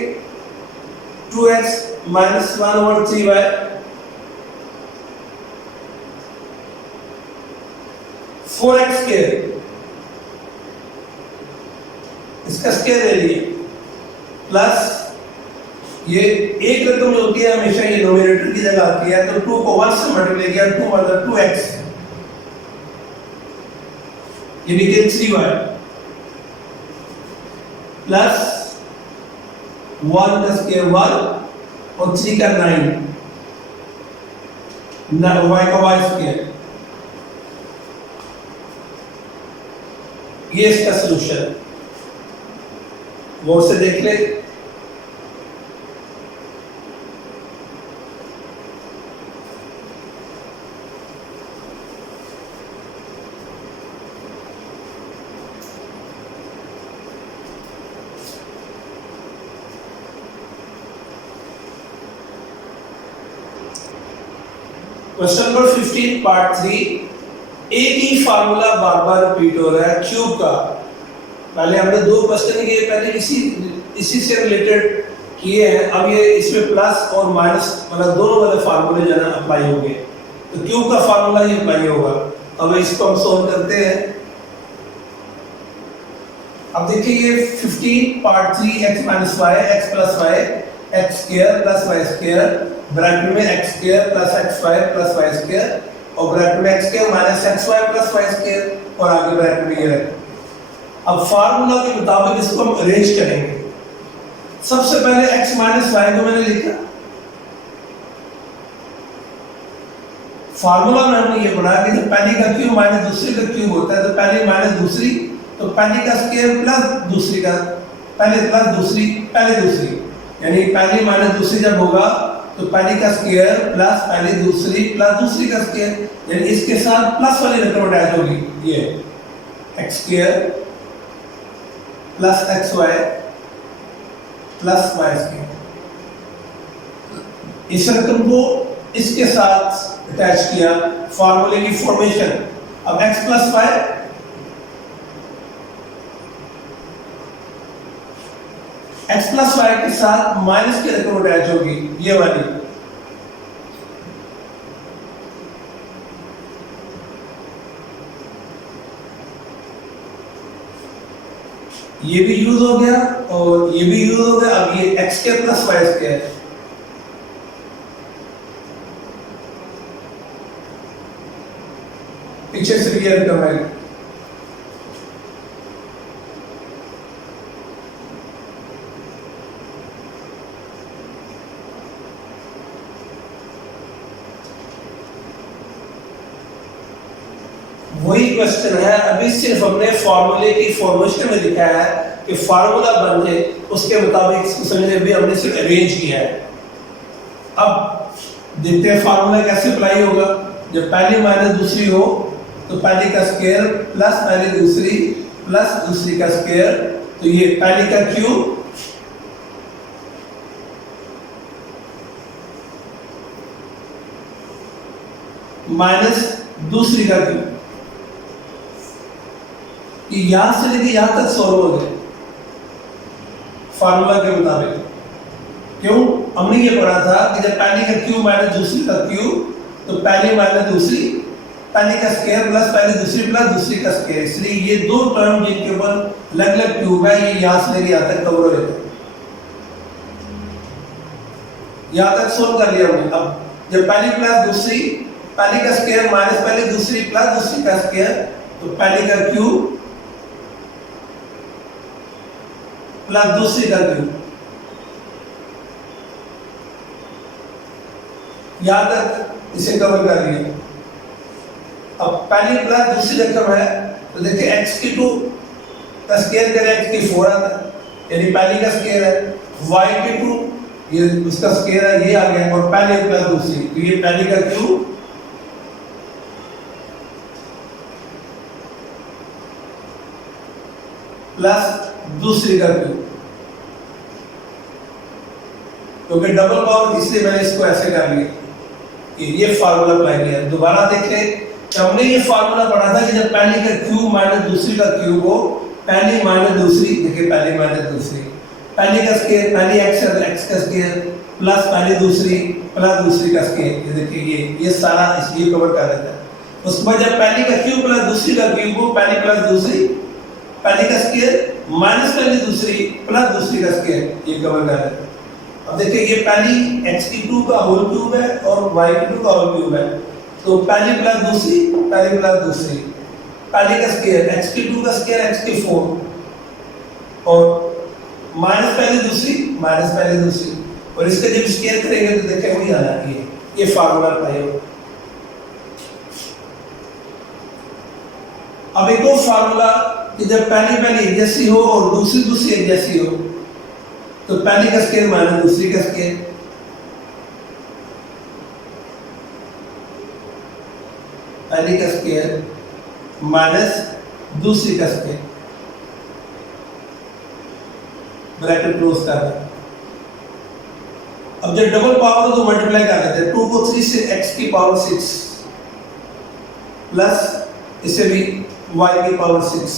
2x minus 1/3y 4x square, इसका स्क्वायर ले लिए प्लस ये एक रकम जो होती है हमेशा ये नोमिनेटर की जगह आती है, तो 2 को 1 से मल्टीप्लाई किया, 2 मतलब 2x, ये निकले 3y प्लस 1 का स्क्वायर 1 और 3 का 9, y का y स्क्वायर। ये इसका सलूशन है, गौर से देख ले। क्वेश्चन नंबर 15 पार्ट 3, एक ही फार्मूला बार बार रिपीट हो रहा है क्यूब का। पहले हमने दो क्वेश्चन किए, पहले इसी से रिलेटेड किए हैं, अब ये इसमें प्लस और माइनस मतलब दोनों वाले फार्मूले जो है अप्लाई होंगे, तो क्यूब का फार्मूला ही अप्लाई होगा। अब इसको हम सॉल्व करते हैं। अब देखिए ये 15 part 3 x minus y x plus y x square plus y square bracket में x square plus xy plus y square और ब्रैकेट में x square minus xy plus y square और आगे ब्रैकेट में ये रखें। अब फार्मूला के मुताबिक इसको हम अरेंज करेंगे। सबसे पहले x माइनस y को मैंने लिखा, फार्मूला में हमने ये पढ़ा कि जब पहली का क्यूब माइनस दूसरी का क्यूब होता है तो पहली माइनस दूसरी, तो पहली का स्क्वायर प्लस दूसरी का, पहले प्लस दूसरी पहले दूसरी, यानी पहली माइनस दूसरी जब होगा तो पहली का स्क्वायर प्लस पहली दूसरी प्लस दूसरी का स्क्वायर, यानी इसके साथ प्लस वाली रकम अटैच होगी। ये x square plus xy plus y square, इस रकम को इसके साथ अटैच किया, फार्मूले की फॉर्मेशन। अब x plus y x plus y के साथ माइनस की रकम अटैच होगी, ये वाली। ये भी यूज हो गया और ये भी यूज हो गया। अब ये x के प्लस y के, पीछे से भी रकम है। वही क्वेश्चन है, अभी सिर्फ हमने फार्मूले की फॉर्मेशन में लिखा है कि फार्मूला बन जाए, उसके मुताबिक इसको समझने भी हमने सिर्फ अरेंज किया है। अब देखते हैं फार्मूला कैसे अप्लाई होगा। जब पहली माइनस दूसरी हो तो पहली का स्क्वायर प्लस पहली दूसरी प्लस दूसरी का स्क्वायर, तो ये पहली का क्यूब माइनस दूसरी का क्यूब, यहां से लेके यहां तक सॉल्व हो गए फार्मूला के मुताबिक। क्यों? हमने ये पढ़ा था कि जब पहली का क्यूब माइनस दूसरी का क्यूब तो पहली माइनस दूसरी, पहली का स्क्वायर प्लस पहली दूसरी प्लस दूसरी का स्क्वायर, इसलिए ये दो टर्म जिनके ऊपर अलग अलग क्यूब है ये यहां से लेके यहां तक कवर हो जाते हैं। यहां तक सोल्व कर लिया हमने। अब जब पहली प्लस दूसरी, पहली का स्क्वायर माइनस पहली दूसरी प्लस दूसरी का स्क्वायर, तो पहली का क्यूब प्लस दूसरी का क्यूब, यहां तक इसे कवर कर लिया। अब पहली प्लस दूसरी रकम है तो देखिए x की 2 का स्क्वायर करें x की 4 आता है, यानी पहली का स्क्वायर है, y की 2 ये उसका स्क्वायर है, ये आ गया, और पहले प्लस दूसरी, तो ये पहली का क्यूब प्लस दूसरी का क्यूब, क्योंकि डबल पावर इसलिए मैंने इसको ऐसे कर लिया, ये फार्मूला अप्लाई किया। दोबारा देखें, हमने ये फार्मूला पढ़ा था कि जब पहली का क्यूब माइनस दूसरी का क्यूब हो, पहली माइनस दूसरी, देखिए पहली माइनस दूसरी, पहली का स्क्वायर पहली x का स्क्वायर प्लस पहली दूसरी प्लस दूसरी का स्क्वायर, ये देखिए ये सारा इसलिए कवर कर देता है। उसके बाद जब पहली का क्यूब प्लस दूसरी का क्यूब हो, पहली प्लस दूसरी, पहली का स्क्वायर माइनस पहली दूसरी प्लस दूसरी का स्क्वायर, ये कवर कर देता है। अब देखिए ये पहली x की 2 का होल क्यूब है और y की 2 का होल क्यूब है, तो पहली प्लस दूसरी, पहली प्लस दूसरी, पहली का स्क्वायर x की 2 का स्क्वायर x की 4 और माइनस पहली दूसरी माइनस पहली दूसरी, और इसका जब स्क्वायर करेंगे तो देखिए वही आना है, ये फार्मूला अप्लाई होगा। अब एक और फार्मूला कि जब पहली एक जैसी हो और दूसरी एक जैसी हो, तो पहली का स्क्वायर माइनस दूसरी का स्क्वायर, पहली का स्क्वायर माइनस दूसरी का स्क्वायर, ब्रैकेट क्लोज कर दें। अब जब डबल पावर हो तो मल्टीप्लाई कर देते हैं, 2 को 3 से x की पावर 6 प्लस इसे भी y की पावर 6।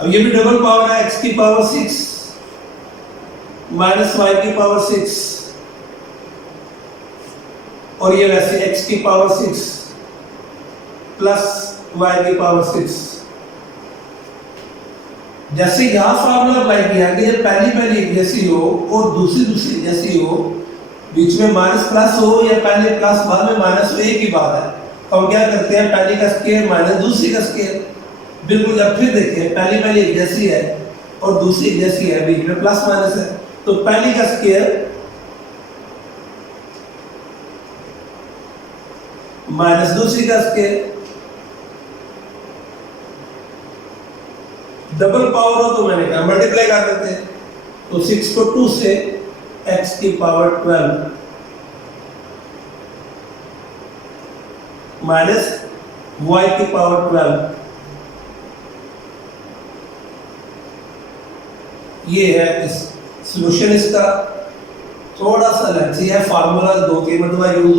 अब ये भी डबल पावर है, x की पावर 6 माइनस y की पावर 6, और ये वैसे x की पावर 6 प्लस y की पावर 6। जैसे यहां फार्मूला अप्लाई किया कि जब पहली एक जैसी हो और दूसरी जैसी हो, बीच में माइनस प्लस हो या पहले प्लस बाद में माइनस हो, एक ही बात है। तो हम क्या करते हैं, पहली का स्क्वायर माइनस दूसरी का स्क्वायर, बिल्कुल। जब फिर देखिए पहली एक जैसी है और दूसरी एक जैसी है, बीच में प्लस माइनस है, तो पहली का स्क्वायर माइनस दूसरी का स्क्वायर, डबल पावर हो तो मैंने कहा मल्टीप्लाई कर देते हैं, तो 6 को 2 से x की पावर 12 माइनस y की पावर 12, ये है इस सॉल्यूशन। इसका थोड़ा सा लेंथी है, फार्मूला 2-3 मरतबा यूज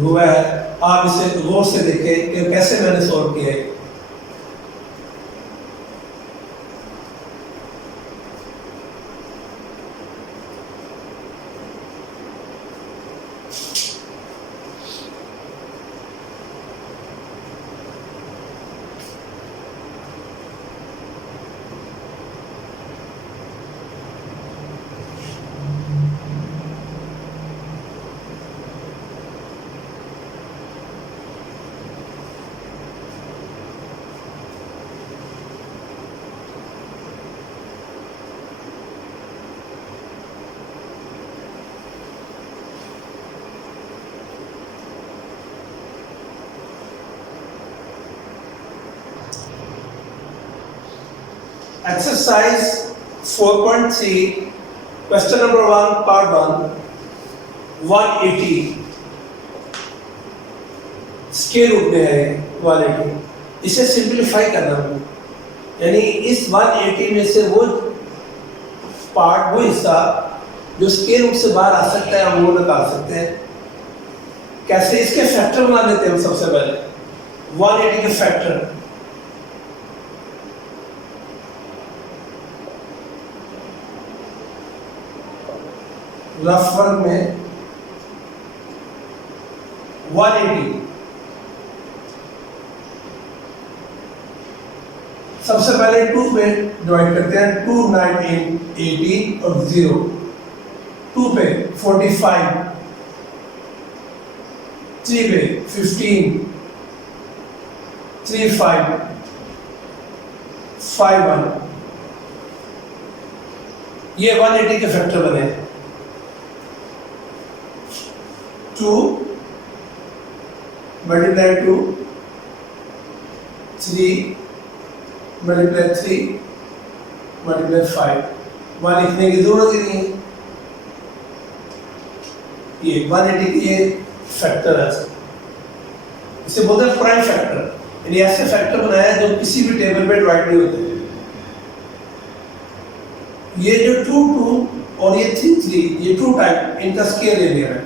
हुआ है, आप इसे गौर से देखें कि कैसे मैंने सॉल्व किया है। Exercise 4.3, question number 1, part 1, 180 scale रूप में है 180। इसे सिंप्लीफाई करना है, यानी इस 180 में से वो पार्ट, वो हिस्सा जो स्केल रूप से बाहर आ सकता है हम वो निकाल सकते हैं। कैसे? इसके फैक्टर बना लेते हैं हम सबसे पहले, 180 के फैक्टर। रफ वर्क में 180 सबसे पहले 2 पे डिवाइड करते हैं, 2 9 18 और 0, 2 पे 45, 3 पे 15, 3 5 5 1, ये 180 के फैक्टर बने। 2 मल्टीप्लाई 2 3 मल्टीप्लाई 3 मल्टीप्लाई 5, वहाँ लिखने की जरूरत ही नहीं है। ये 180 की ये फैक्टर है, इसे बोलते हैं प्राइम फैक्टर, यानी ऐसे फैक्टर बनाया जो किसी भी टेबल पे डिवाइड नहीं होते। ये जो 2 2 और ये 3 3, ये 2 टाइप, इनका स्केयर ले लिया है।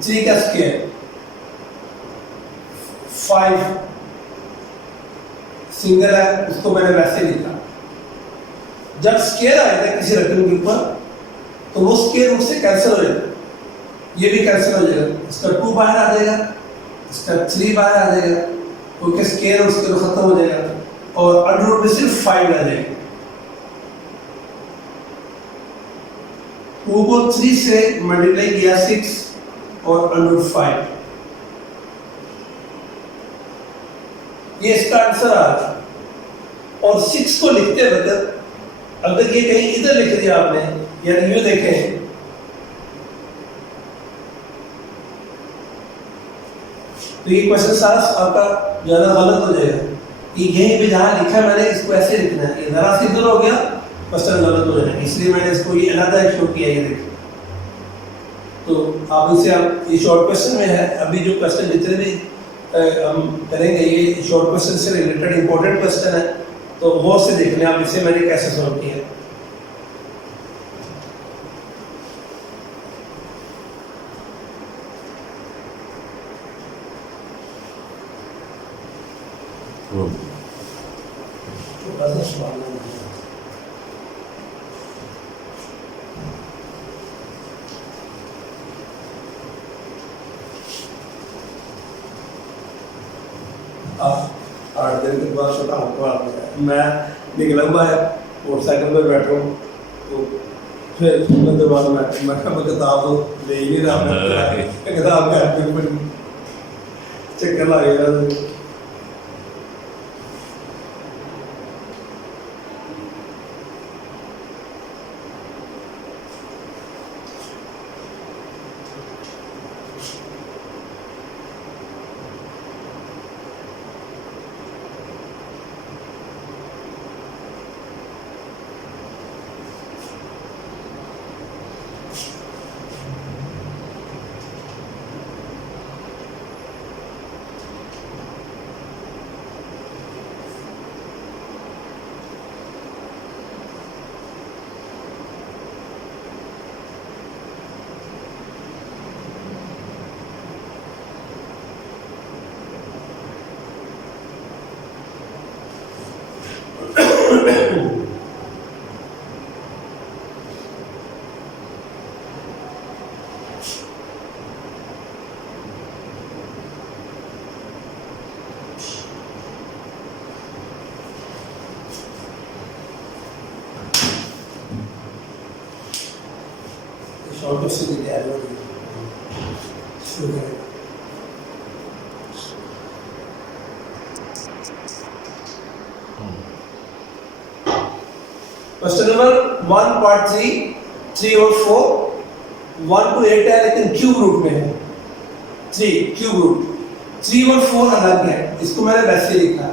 3 का स्केयर 5 सिंगल है, उसको मैंने वैसे लिखा। जब स्केयर आएगा किसी रकम के ऊपर तो वो स्केयर उससे कैंसिल हो जाएगा, ये भी कैंसिल हो जाएगा, इसका 2 बाहर आ जाएगा, इसका 3 बाहर आ जाएगा, क्योंकि स्केयर उसके तो खत्म हो जाएगा, और अंडर रूट में सिर्फ 5 आ जाएगा। 2 को 3 से मल्टीप्लाई किया 6 और अंडर रूट 5, ये इसका आंसर आ रहा। और 6 को लिखते वक्त अगर ये कहीं इधर लिख दिया आपने, यानी यूं देखें, तो ये क्वेश्चन सारा आपका ज्यादा गलत हो जाएगा। कि यहीं पे जहां लिखा मैंने इसको ऐसे लिखना है, ये जरा सी इधर हो गया, क्वेश्चन गलत हो जाएगा, इसलिए मैंने इसको ये अलग शो किया। ये देखिए, तो आप इसे आप ये शॉर्ट क्वेश्चन में है। अभी जो क्वेश्चन जितने भी हम करेंगे ये शॉर्ट क्वेश्चन से रिलेटेड इंपॉर्टेंट क्वेश्चन है, तो गौर से देख लें आप इसे मैंने कैसे सॉल्व किया। आठ दिन के बाद छोटा होकर मैं निकला हुआ है, मोटरसाइकिल पर बैठा हूँ, तो फिर बाद मैं किताब तो ले ही नहीं रहा, किताब का चक्कर लगेगा। शॉर्ट से तैयारी हो गई, शुरू करें। क्वेश्चन नंबर 1.3, 3 और 4, 1 to 8 है लेकिन क्यूब रूट में है। 3 क्यूब रूट, 3 और 4 अलग है, इसको मैंने वैसे लिखा।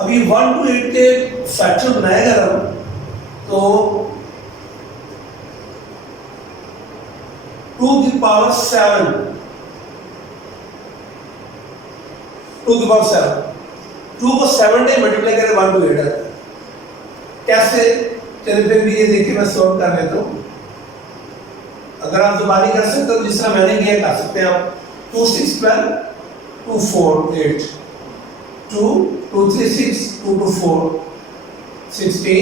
अब ये 1 to 8 के फैक्टर बनाएगा हम, तो 2 की पावर 7, 2 की पावर 7, 2 को 7 से मल्टीप्लाई करें 1 to 8 आता है। कैसे? चलिए फिर भी ये देखिए मैं सॉल्व कर लेता हूँ। अगर आप दोबारा कर सकते हो जिस तरह मैंने किया कर सकते हैं आप। 2 6 12, 2 4 8, 2 2 3 6, 2 2 4 16,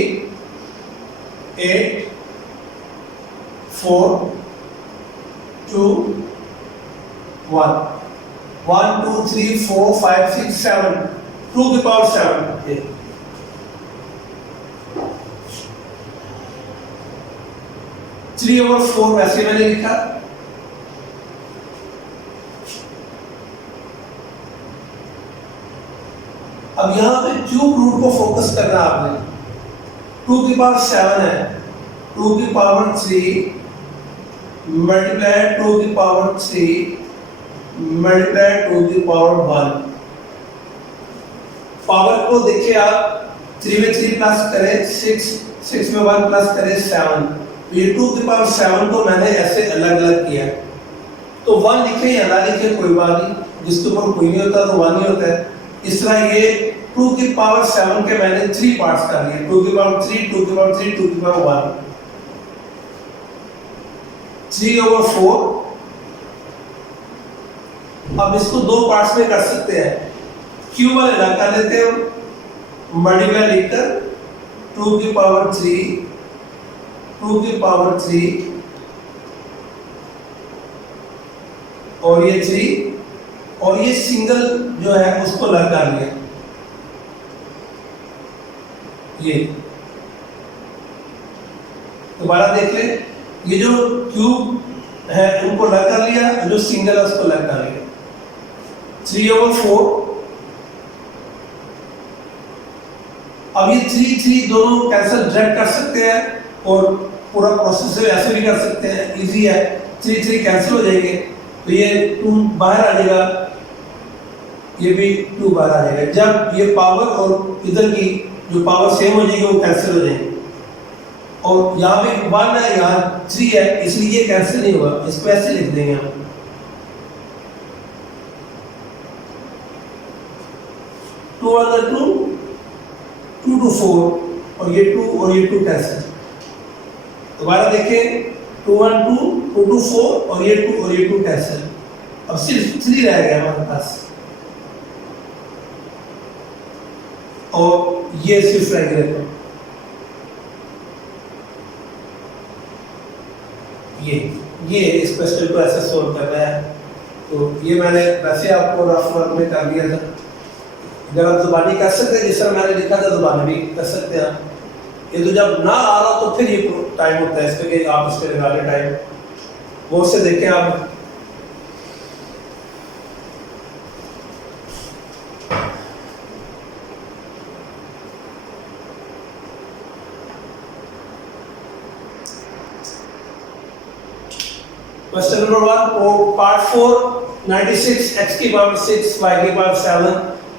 8 4 2 1, 1 2 3 4 5 6 7, 2 की पावर 7। थ्री ओवर 4 वैसे मैंने लिखा। अब यहां पे क्यूब रूट को फोकस करना आपने। 2 की पावर 7 है, 2 की पावर 3 मल्टीप्लाई 2 की पावर 3 मल्टीप्लाई 2 की पावर 1। पावर को देखिए आप, 3 में 3 प्लस करें 6, 6 में 1 प्लस करें 7। ये 2 की पावर 7 को मैंने ऐसे अलग अलग किया। तो 1 लिखे या ना लिखे कोई बात नहीं, जिसके ऊपर कोई नहीं होता तो 1 ही होता है। इस तरह ये 2 की पावर 7 के मैंने 3 पार्ट्स कर लिए, 2 की पावर 3, 2 की पावर 3, 2 की पावर 1, 3/4। अब इसको 2 पार्ट्स में कर सकते हैं, क्यूब वाले अलग कर लेते हैं, मल्टीप्लाई लिखकर 2 की पावर 3, 2 की पावर 3 और ये 3, और ये सिंगल जो है उसको अलग कर लिया, ये दोबारा देख ले, ये जो क्यूब है उनको अलग कर लिया, जो सिंगल है उसको अलग कर लिया, 3/4। अब ये 3 3 दोनों कैंसिल डायरेक्ट कर सकते हैं और पूरा प्रोसेस ऐसे भी कर सकते हैं, इजी है। 3 3 कैंसिल हो जाएंगे तो ये 2 बाहर आ जाएगा, ये भी 2 बाहर आ जाएगा। जब ये पावर और इधर की जो पावर सेम हो जाएगी वो कैंसिल हो जाएंगे, और यहाँ पे 1 है, यहाँ 3 है, इसलिए ये कैंसिल नहीं होगा, इसको ऐसे लिख देंगे हम 2 अंदर 2, 2 to 4, और ये 2 और ये 2 कैंसिल। दोबारा देखें, 2 1 2, 2 to 4 और ये 2 और ये 2 कैंसिल। अब सिर्फ 3 रह गया हमारे पास, और ये सिर्फ रह गया, ये इस क्वेश्चन को ऐसे सोल्व करना है। तो ये मैंने वैसे आपको रफ वर्क में कर दिया था, अगर आप जुबानी कर सकते हैं जिस तरह मैंने लिखा था जुबानी भी कर सकते हैं। ये तो जब ना आ रहा तो फिर ये टाइम होता है इस पे कि आप इस पे लगा लें टाइम, वो से देखें आप। क्वेश्चन नंबर 1, पार्ट 4, 96 x की पावर 6, y की पावर 7,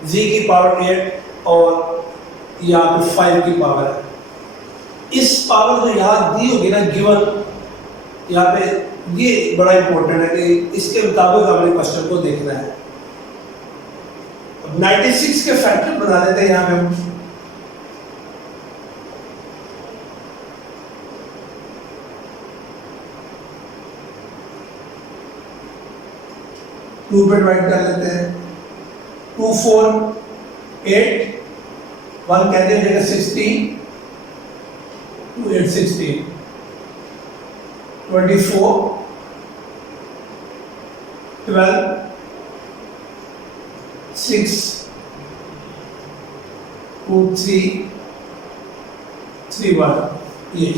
z की पावर 8 और यहाँ पे 5 की पावर है। इस पावर जो यहाँ दी होगी ना गिवन, यहाँ पे ये बड़ा इंपॉर्टेंट है कि इसके मुताबिक हमने क्वेश्चन को देखना है। 96 के फैक्टर बना लेते हैं यहाँ पे हम। टू पे डिवाइड कर लेते हैं, 2 4 8, 1 कहते हैं जगह 16, 2 8 16, 24 12 6 2 3 3 1, ये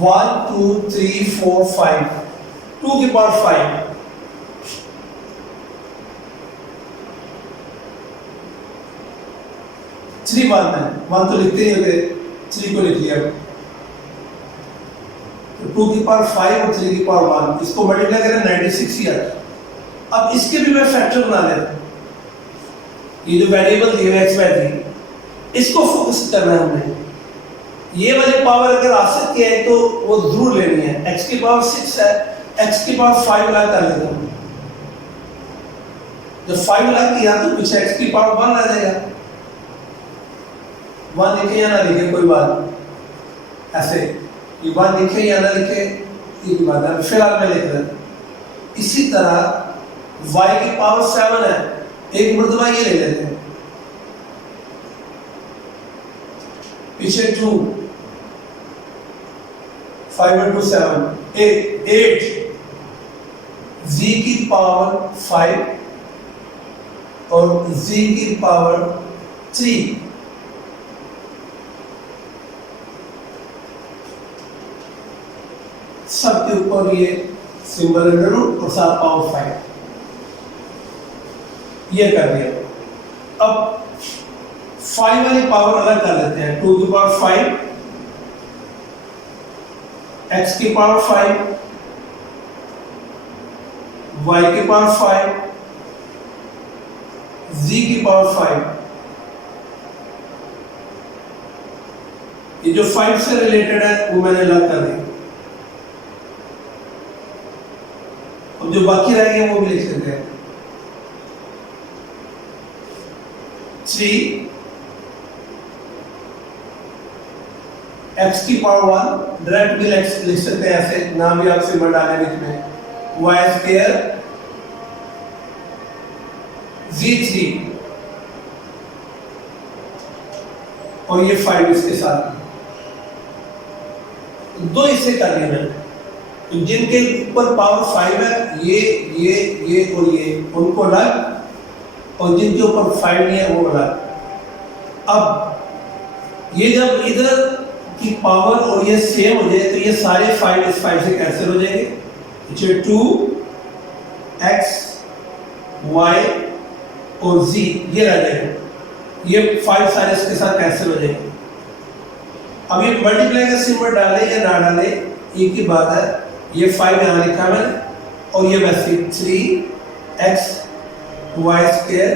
1 2 3 4 5, 2 की पावर 5, 3 1 है, 1 तो लिखते नहीं होते, 3 को लिख लिया। तो 2 की पावर 5 और 3 की पावर 1, इसको मल्टीप्लाई करें 96 ही आता है। अब इसके भी मैं फैक्टर बना लेता हूं, ये जो वेरिएबल दिए हुए x y z, इसको फोकस करना है हमने। ये वाली पावर अगर आ सकती है तो वो जरूर लेनी है। x की पावर 6 है, x की पावर 5 ला कर लेते हैं। जब 5 ला किया तो पीछे x की पावर 1 आ जाएगा। 1 लिखे या ना लिखे कोई बात, ऐसे ये 1 लिखे या ना लिखे एक बात है, फिलहाल मैं लिख रहा हूं। इसी तरह y की पावर 7 है, एक मर्तबा ये ले लेते हैं, पीछे 2, 5 into 7 8, z की पावर 5 और z की पावर 3, सबके ऊपर ये सिंबल अंडर रूट और साथ पावर 5, ये कर दिया। अब 5 वाली पावर अलग कर लेते हैं, 2 की पावर 5 x की पावर 5, y की पावर 5, z की पावर 5। ये जो 5 से रिलेटेड है वो मैंने अलग कर दिया। अब जो बाकी रह गए वो भी लिख लेते हैं। 3 x की पावर 1, डायरेक्ट भी लिख सकते हैं ऐसे, नाम भी आप सिंबल डालें बीच में, y स्क्वायर z3 और ये 5 इसके साथ। दो हिस्से कर लिए मैंने, तो जिनके ऊपर पावर 5 है ये और ये, उनको अलग, और जिनके ऊपर 5 नहीं है वो अलग। अब ये जब इधर की पावर और ये सेम हो जाए तो ये सारे 5 इस 5 से कैंसिल हो जाएंगे। 2x y और z ये रह जाएगा, ये 5 सारे इसके साथ कैंसिल हो जाएंगे। अब ये मल्टीप्लाई का सिंबल डाले या ना डाले एक ही बात है। ये 5 यहाँ लिखा मैंने, और ये वैसे 3x y स्क्वायर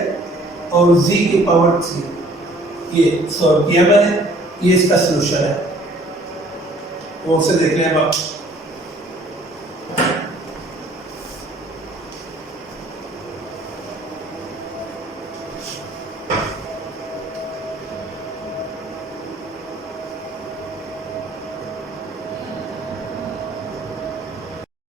और z की पावर 3, ये सॉल्व किया मैंने। ये इसका सलूशन है, वो से देख लें अब।